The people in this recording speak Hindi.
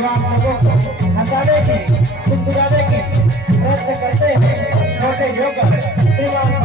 जो आप लोगों को हंसाने की, मुस्कुराने की प्रयत्न करते हैं छोटे योगकर श्रीमान